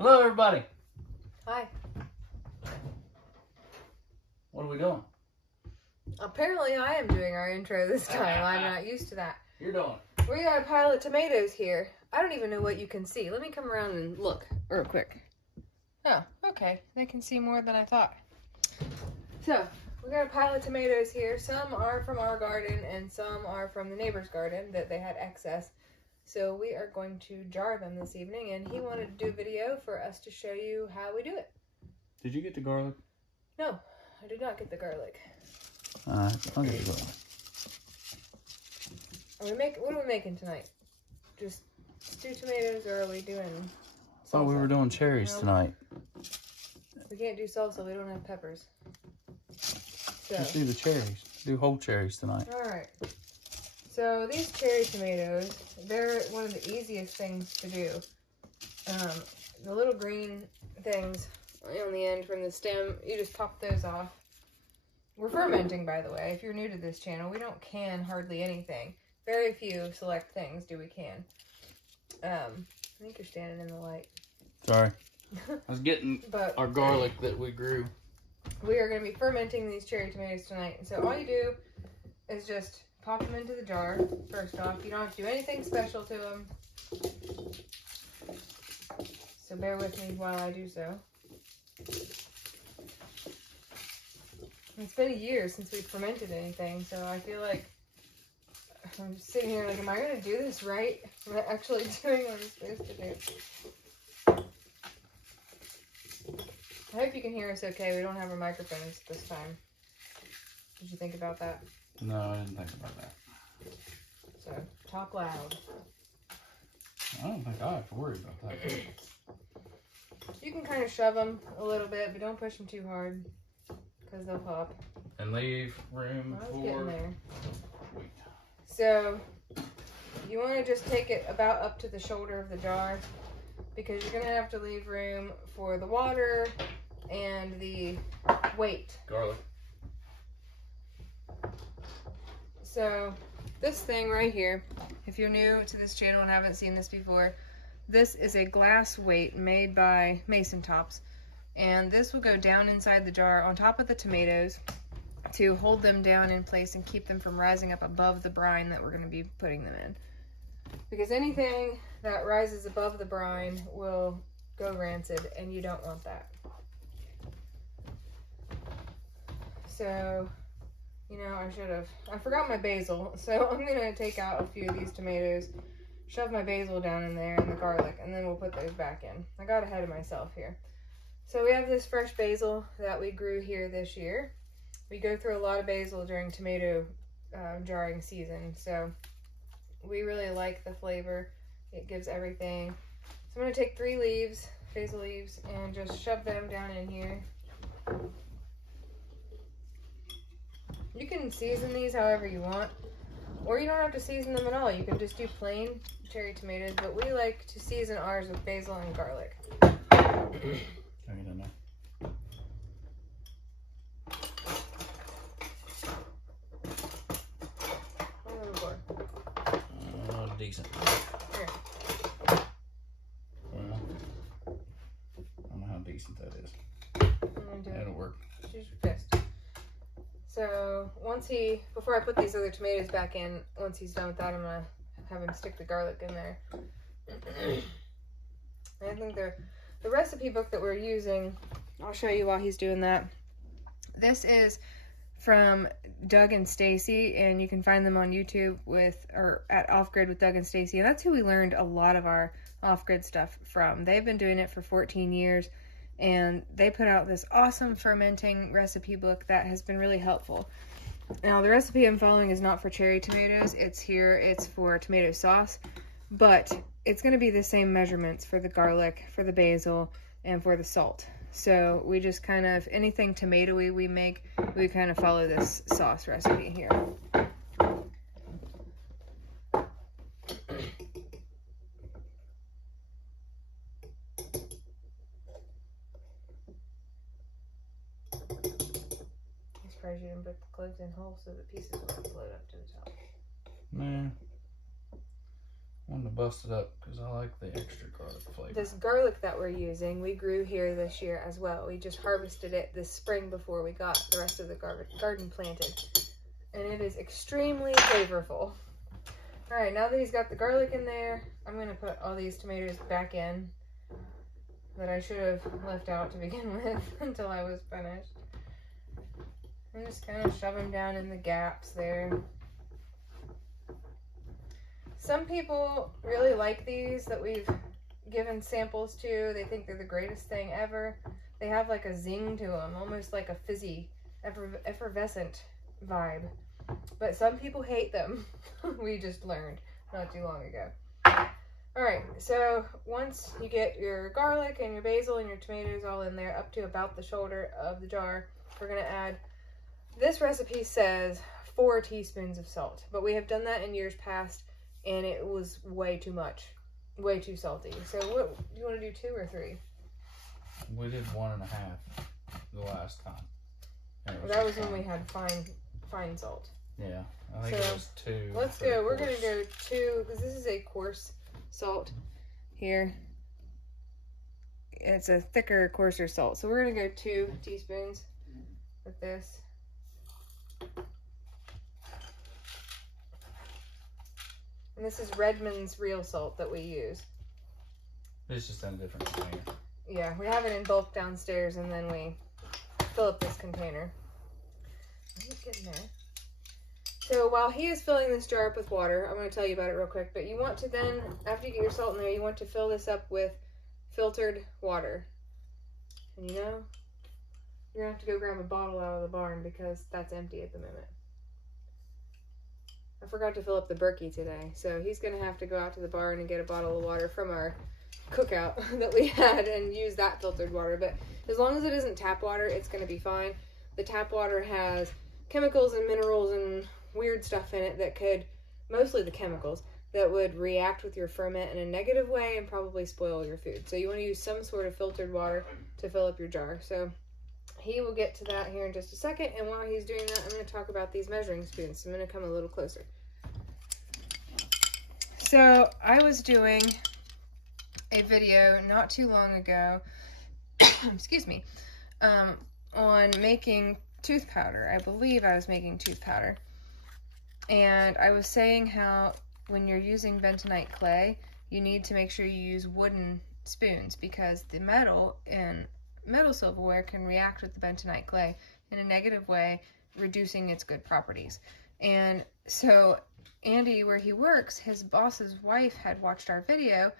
Hello, everybody. Hi. What are we doing? Apparently I am doing our intro this time. I'm not used to that. You're doing. We got a pile of tomatoes here. I don't even know what you can see. Let me come around and look real quick. Oh, okay. They can see more than I thought. So, we got a pile of tomatoes here. Some are from our garden and some are from the neighbor's garden that they had excess. So we are going to jar them this evening, and he wanted to do a video for us to show you how we do it. Did you get the garlic? No, I did not get the garlic. I'll get the garlic. What are we making tonight? Just stew tomatoes, or are we doing salsa? I thought we were doing cherries tonight. We can't do salsa, we don't have peppers. So. Let's do the cherries. Do whole cherries tonight. Alright. So these cherry tomatoes, they're one of the easiest things to do. The little green things on the end from the stem, you just pop those off. We're fermenting, by the way. If you're new to this channel, we don't can hardly anything. Very few select things do we can. I think you're standing in the light. Sorry. I was getting our garlic that we grew. We are going to be fermenting these cherry tomatoes tonight. And so all you do is just pop them into the jar, first off. You don't have to do anything special to them. So bear with me while I do so. It's been a year since we've fermented anything, so I feel like I'm just sitting here like, am I going to do this right? Am I actually doing what I'm supposed to do? I hope you can hear us okay. We don't have our microphones this time. Did you think about that? No, I didn't think about that. So, talk loud. I don't think I have to worry about that. You can kind of shove them a little bit, but don't push them too hard, because they'll pop. And leave room for... Getting there. So, you want to just take it about up to the shoulder of the jar, because you're going to have to leave room for the water and the weight. Garlic. So, this thing right here, if you're new to this channel and haven't seen this before, this is a glass weight made by Mason Tops. And this will go down inside the jar on top of the tomatoes to hold them down in place and keep them from rising up above the brine that we're going to be putting them in. Because anything that rises above the brine will go rancid, and you don't want that. So, you know, I forgot my basil, so I'm going to take out a few of these tomatoes, shove my basil down in there and the garlic, and then we'll put those back in. I got ahead of myself here. So we have this fresh basil that we grew here this year. We go through a lot of basil during tomato jarring season, so we really like the flavor. It gives everything. So I'm going to take 3 leaves, basil leaves, and just shove them down in here. You can season these however you want, or you don't have to season them at all. You can just do plain cherry tomatoes, but we like to season ours with basil and garlic. Can I get in there? Decent. Here. Well, I don't know how decent that is. That'll work. Use your fist. So before I put these other tomatoes back in, once he's done with that, I'm gonna have him stick the garlic in there. I think the recipe book that we're using, I'll show you while he's doing that. This is from Doug and Stacy, and you can find them on YouTube at Off Grid with Doug and Stacy, and that's who we learned a lot of our off-grid stuff from. They've been doing it for 14 years, and they put out this awesome fermenting recipe book that has been really helpful. Now, the recipe I'm following is not for cherry tomatoes. It's for tomato sauce, but it's going to be the same measurements for the garlic, for the basil, and for the salt. So we just kind of, anything tomatoey we make, we kind of follow this sauce recipe here. I'm surprised you didn't put the cloves in whole so the pieces won't float up to the top. Nah. I'm gonna bust it up because I like the extra garlic flavor. This garlic that we're using, we grew here this year as well. We just harvested it this spring before we got the rest of the garden planted. And it is extremely flavorful. All right, now that he's got the garlic in there, I'm gonna put all these tomatoes back in that I should have left out to begin with until I was finished. I'm just kind of shove them down in the gaps there. Some people really like these that we've given samples to. They think they're the greatest thing ever. They have like a zing to them, almost like a fizzy, effervescent vibe. But some people hate them. We just learned not too long ago. Alright, so once you get your garlic and your basil and your tomatoes all in there up to about the shoulder of the jar, we're going to add, this recipe says 4 teaspoons of salt, but we have done that in years past and it was way too much, way too salty. So what, do you want to do 2 or 3? We did 1.5 the last time. Well, that was when we had fine salt. Yeah, I think it was 2. Let's go. We're going to go 2, because this is a coarse salt here. It's a thicker, coarser salt. So we're going to go 2 teaspoons with this. And this is Redmond's real salt that we use. It's just in a different container. Yeah, we have it in bulk downstairs, and then we fill up this container. It's getting there. So while he is filling this jar up with water, I'm going to tell you about it real quick, but you want to then, after you get your salt in there, you want to fill this up with filtered water. And you know, you're going to have to go grab a bottle out of the barn because that's empty at the moment. I forgot to fill up the Berkey today, so he's going to have to go out to the barn and get a bottle of water from our cookout that we had and use that filtered water. But as long as it isn't tap water, it's going to be fine. The tap water has chemicals and minerals and weird stuff in it that could, mostly the chemicals, that would react with your ferment in a negative way and probably spoil your food. So you want to use some sort of filtered water to fill up your jar. So he will get to that here in just a second, and while he's doing that, I'm going to talk about these measuring spoons. So I'm going to come a little closer. So I was doing a video not too long ago, excuse me, on making tooth powder. I believe I was making tooth powder. And I was saying how when you're using bentonite clay, you need to make sure you use wooden spoons because the metal in metal silverware can react with the bentonite clay in a negative way, reducing its good properties. And so Andy, where he works, his boss's wife had watched our video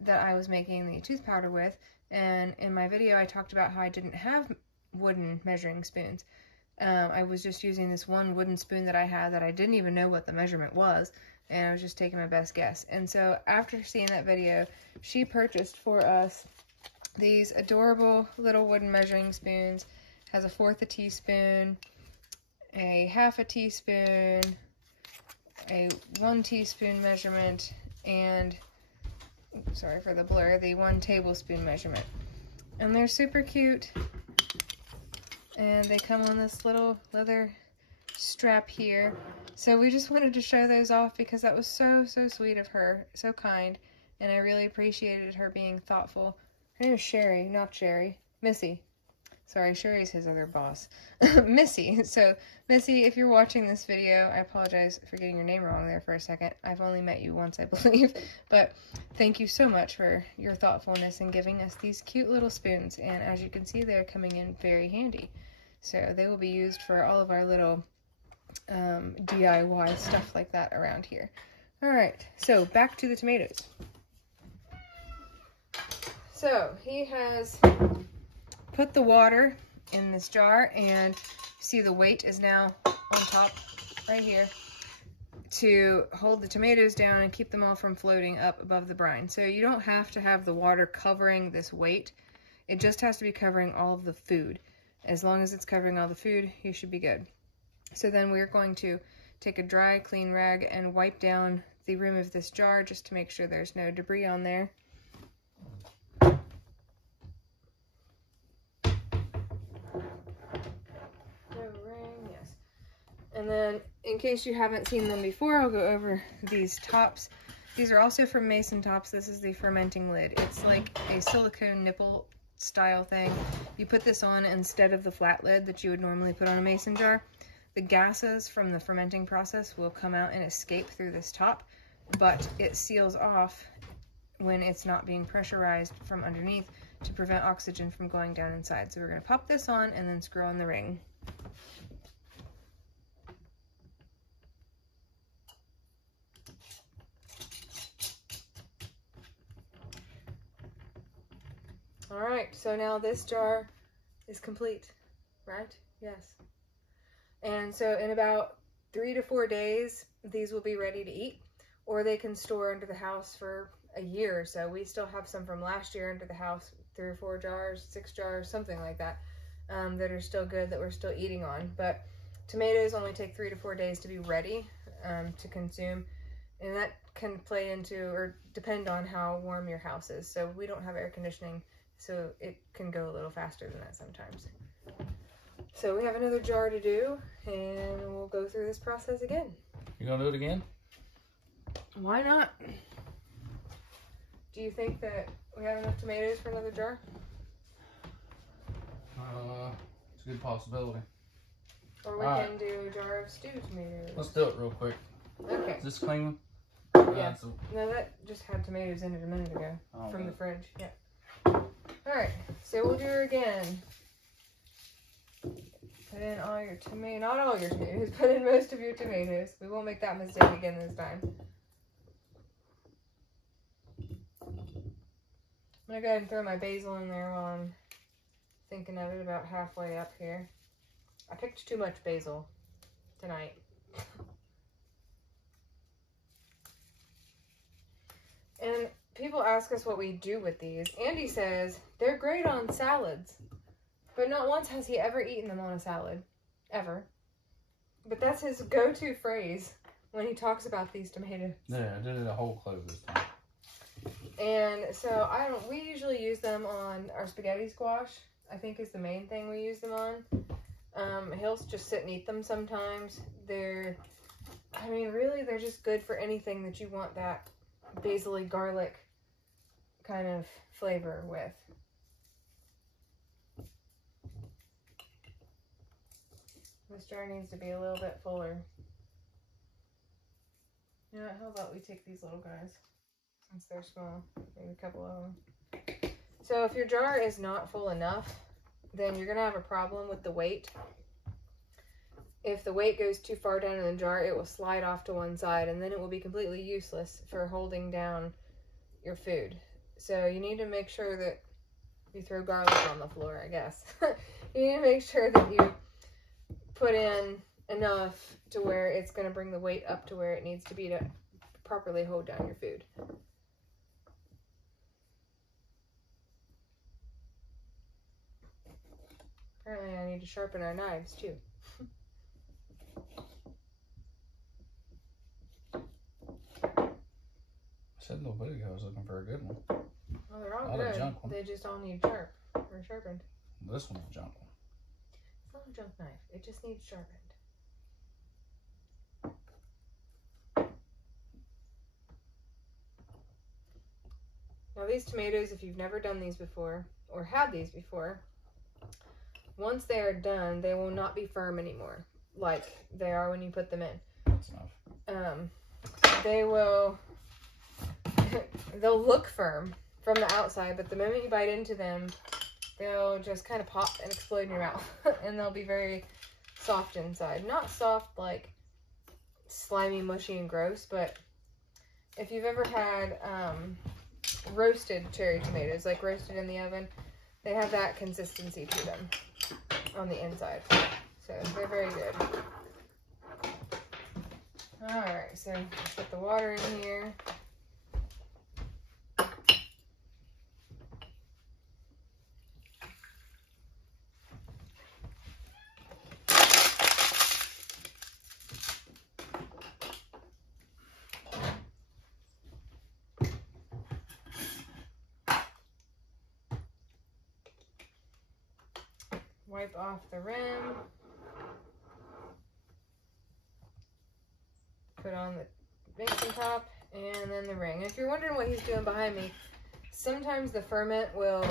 that I was making the tooth powder with, and in my video I talked about how I didn't have wooden measuring spoons. I was just using this one wooden spoon that I had that I didn't even know what the measurement was, and I was just taking my best guess. And so after seeing that video, she purchased for us these adorable little wooden measuring spoons. Has a 1/4 teaspoon, a 1/2 teaspoon, a 1 teaspoon measurement, and, sorry for the blur, the 1 tablespoon measurement. And they're super cute. And they come on this little leather strap here. So we just wanted to show those off because that was so sweet of her, so kind, and I really appreciated her being thoughtful. Her name is Sherry, not Sherry. Missy. Sorry, Sherry's his other boss. Missy. So, Missy, if you're watching this video, I apologize for getting your name wrong there for a second. I've only met you once, I believe. But thank you so much for your thoughtfulness in giving us these cute little spoons. And as you can see, they're coming in very handy. So they will be used for all of our little DIY stuff like that around here. Alright, so back to the tomatoes. So he has put the water in this jar, and see the weight is now on top right here to hold the tomatoes down and keep them all from floating up above the brine. So you don't have to have the water covering this weight. It just has to be covering all of the food. As long as it's covering all the food, you should be good. So then we're going to take a dry, clean rag and wipe down the rim of this jar just to make sure there's no debris on there. No ring, yes. And then, in case you haven't seen them before, I'll go over these tops. These are also from Mason Tops. This is the fermenting lid. It's like a silicone nipple style thing. You put this on instead of the flat lid that you would normally put on a mason jar. The gases from the fermenting process will come out and escape through this top, but it seals off when it's not being pressurized from underneath to prevent oxygen from going down inside. So we're going to pop this on and then screw on the ring. All right, so now this jar is complete, right? Yes. And so in about 3 to 4 days, these will be ready to eat, or they can store under the house for a year or so. We still have some from last year under the house, 3 or 4 jars, 6 jars, something like that, that are still good, that we're still eating on. But tomatoes only take 3 to 4 days to be ready to consume, and that can play into or depend on how warm your house is. So we don't have air conditioning, so it can go a little faster than that sometimes. So we have another jar to do, and we'll go through this process again. You gonna do it again? Why not? Do you think that we have enough tomatoes for another jar? It's a good possibility. Or we can do a jar of stewed tomatoes. Let's do it real quick. Okay. Is this clean? Yeah. No, that just had tomatoes in it a minute ago from the fridge. Yeah. Alright, so we'll do her again. Put in all your tomatoes, not all your tomatoes, put in most of your tomatoes. We won't make that mistake again this time. I'm gonna go ahead and throw my basil in there while I'm thinking of it, about halfway up here. I picked too much basil tonight. And people ask us what we do with these. Andy says they're great on salads, but not once has he ever eaten them on a salad, ever. But that's his go-to phrase when he talks about these tomatoes. Yeah, I did it a whole clove this time. And so we usually use them on our spaghetti squash, I think is the main thing we use them on. He'll just sit and eat them sometimes. Really, they're just good for anything that you want that basil-y garlic kind of flavor with. This jar needs to be a little bit fuller. You know what, how about we take these little guys, since they're small, maybe a couple of them. So if your jar is not full enough, then you're gonna have a problem with the weight. If the weight goes too far down in the jar, it will slide off to one side, and then it will be completely useless for holding down your food. So you need to make sure that you throw garlic on the floor, I guess. You need to make sure that you put in enough to where it's going to bring the weight up to where it needs to be to properly hold down your food. Apparently I need to sharpen our knives too. I said a little bit ago I was looking for a good one. Well, they're all good. Junk one. They just all need sharpened. This one's a junk one. It's not a junk knife. It just needs sharpened. Now these tomatoes, if you've never done these before or had these before, once they are done, they will not be firm anymore like they are when you put them in. That's enough. They'll look firm from the outside, but the moment you bite into them, they'll just kind of pop and explode in your mouth. And they'll be very soft inside. Not soft like slimy, mushy, and gross, but if you've ever had roasted cherry tomatoes, like roasted in the oven, they have that consistency to them on the inside. So they're very good. Alright, so put the water in here. Wipe off the rim. Put on the baking top And then the ring. If you're wondering what he's doing behind me, sometimes the ferment will,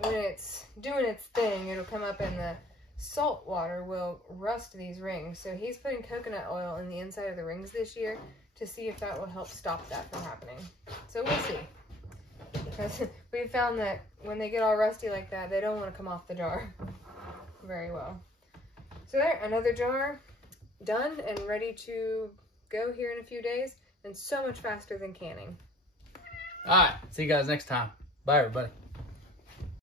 when it's doing its thing, it'll come up and the salt water will rust these rings. So he's putting coconut oil in the inside of the rings this year to see if that will help stop that from happening. So we'll see. Because we found that when they get all rusty like that, they don't want to come off the jar very well. So there, another jar done and ready to go here in a few days, and so much faster than canning. All right, see you guys next time. Bye, everybody.